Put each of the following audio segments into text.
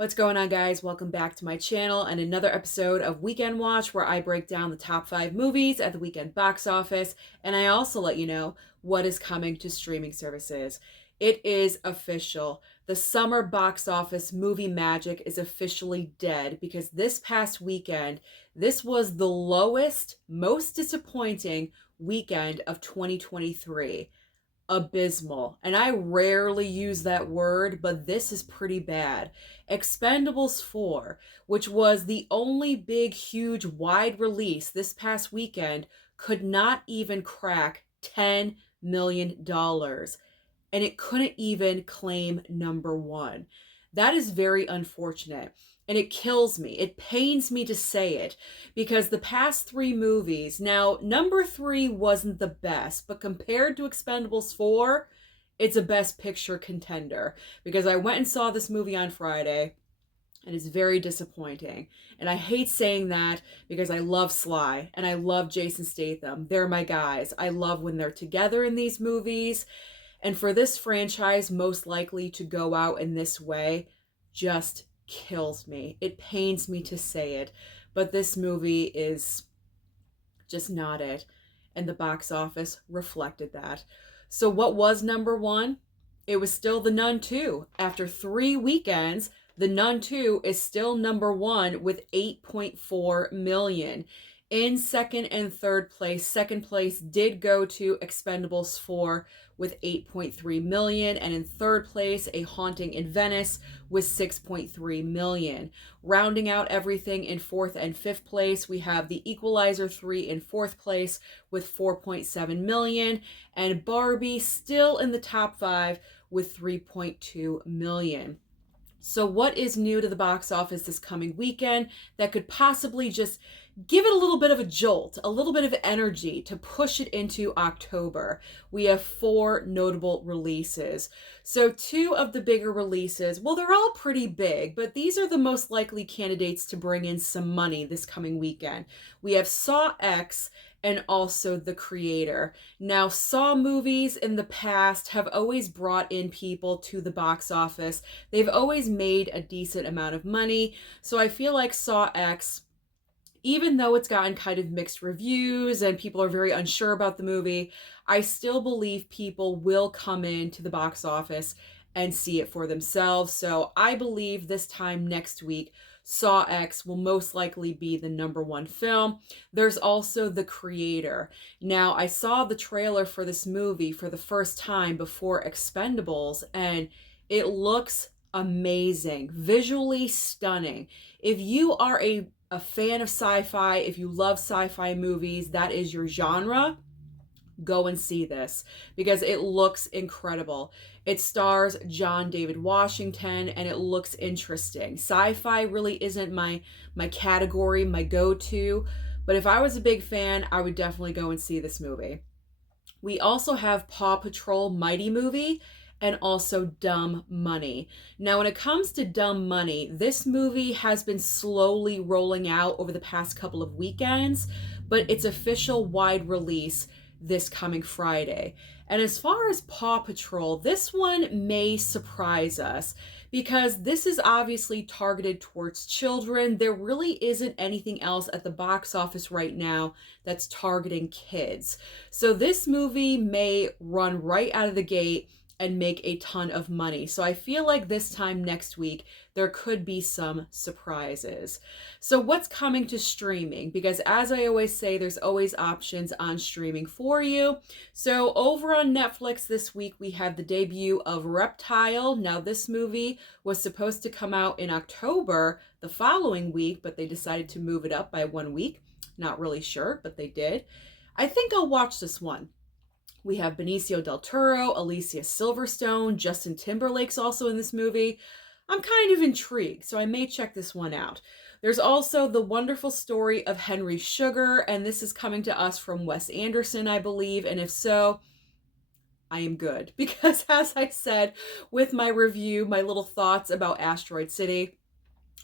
What's going on, guys? Welcome back to my channel and another episode of Weekend Watch, where I break down the top 5 movies at the weekend box office, and I also let you know what is coming to streaming services. It is official. The summer box office movie magic is officially dead because this past weekend, this was the lowest, most disappointing weekend of 2023. Abysmal. And I rarely use that word, but this is pretty bad. Expendables 4, which was the only big, huge, wide release this past weekend, could not even crack $10 million. And it couldn't even claim number one. That is very unfortunate. And it kills me. It pains me to say it because the past 3 movies, now, number 3 wasn't the best, but compared to Expendables 4, it's a best picture contender because I went and saw this movie on Friday and it's very disappointing. And I hate saying that because I love Sly and I love Jason Statham. They're my guys. I love when they're together in these movies. And for this franchise most likely to go out in this way just kills me. It pains me to say it, but this movie is just not it. And the box office reflected that. So what was number one? It was still The Nun 2. After 3 weekends, The Nun 2 is still number one with 8.4 million. In second and third place, second place did go to Expendables 4 with 8.3 million, and in third place, A Haunting in Venice with 6.3 million. Rounding out everything in fourth and fifth place, we have The Equalizer 3 in fourth place with 4.7 million, and Barbie still in the top 5 with 3.2 million. So what is new to the box office this coming weekend that could possibly just give it a little bit of a jolt, a little bit of energy to push it into October? We have 4 notable releases. So 2 of the bigger releases, well, they're all pretty big, but these are the most likely candidates to bring in some money this coming weekend. We have Saw X and also The Creator. Now, Saw movies in the past have always brought in people to the box office. They've always made a decent amount of money. So I feel like Saw X, even though it's gotten kind of mixed reviews and people are very unsure about the movie, I still believe people will come into the box office and see it for themselves. So I believe this time next week, Saw X will most likely be the number one film. There's also The Creator. Now, I saw the trailer for this movie for the first time before Expendables, and it looks amazing, visually stunning. If you are a fan of sci-fi, if you love sci-fi movies, that is your genre, go and see this because it looks incredible. It stars John David Washington and it looks interesting. Sci-fi really isn't my category, my go-to, but if I was a big fan, I would definitely go and see this movie. We also have Paw Patrol Mighty Movie and also Dumb Money. Now, when it comes to Dumb Money, this movie has been slowly rolling out over the past couple of weekends, but its official wide release this coming Friday. And as far as Paw Patrol, this one may surprise us because this is obviously targeted towards children. There really isn't anything else at the box office right now that's targeting kids. So this movie may run right out of the gate and make a ton of money. So I feel like this time next week, there could be some surprises. So what's coming to streaming? Because as I always say, there's always options on streaming for you. So over on Netflix this week, we have the debut of Reptile. Now this movie was supposed to come out in October the following week, but they decided to move it up by 1 week. Not really sure, but they did. I think I'll watch this one. We have Benicio del Toro, Alicia Silverstone, Justin Timberlake's also in this movie. I'm kind of intrigued, so I may check this one out. There's also The Wonderful Story of Henry Sugar, and this is coming to us from Wes Anderson, I believe, and if so, I am good. Because as I said with my review, my little thoughts about Asteroid City,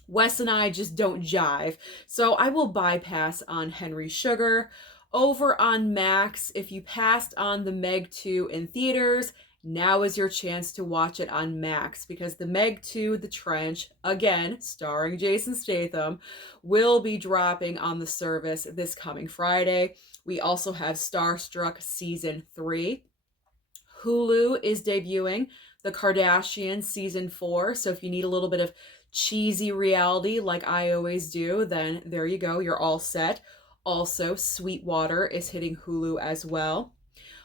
Wes and I just don't jive, so I will bypass on Henry Sugar. Over on Max, if you passed on the Meg 2 in theaters, now is your chance to watch it on Max, because the Meg 2 The Trench, again starring Jason Statham, will be dropping on the service this coming Friday. We also have Starstruck Season 3. Hulu is debuting The Kardashians Season 4. So if you need a little bit of cheesy reality like I always do, then there you go, you're all set. Also, Sweetwater is hitting Hulu as well.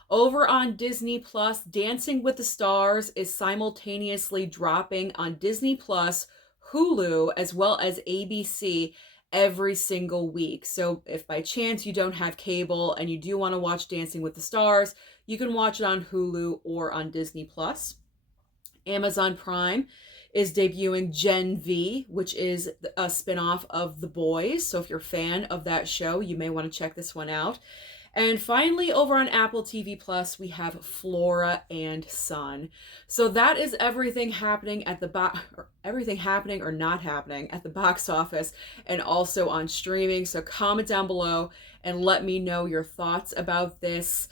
Over on Disney Plus, Dancing with the Stars is simultaneously dropping on Disney Plus, Hulu, as well as ABC every single week. So if by chance you don't have cable and you do want to watch Dancing with the Stars, you can watch it on Hulu or on Disney Plus. Amazon Prime is debuting Gen V, which is a spinoff of The Boys. So if you're a fan of that show, you may want to check this one out. And finally, over on Apple TV Plus, we have Flora and Son. So that is everything happening at the everything happening or not happening at the box office and also on streaming. So comment down below and let me know your thoughts about this.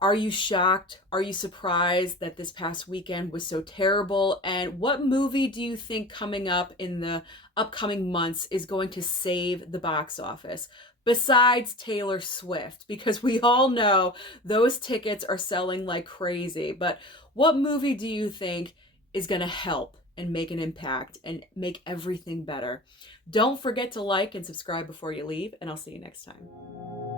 Are you shocked? Are you surprised that this past weekend was so terrible? And what movie do you think coming up in the upcoming months is going to save the box office? Besides Taylor Swift, because we all know those tickets are selling like crazy. But what movie do you think is going to help and make an impact and make everything better? Don't forget to like and subscribe before you leave, and I'll see you next time.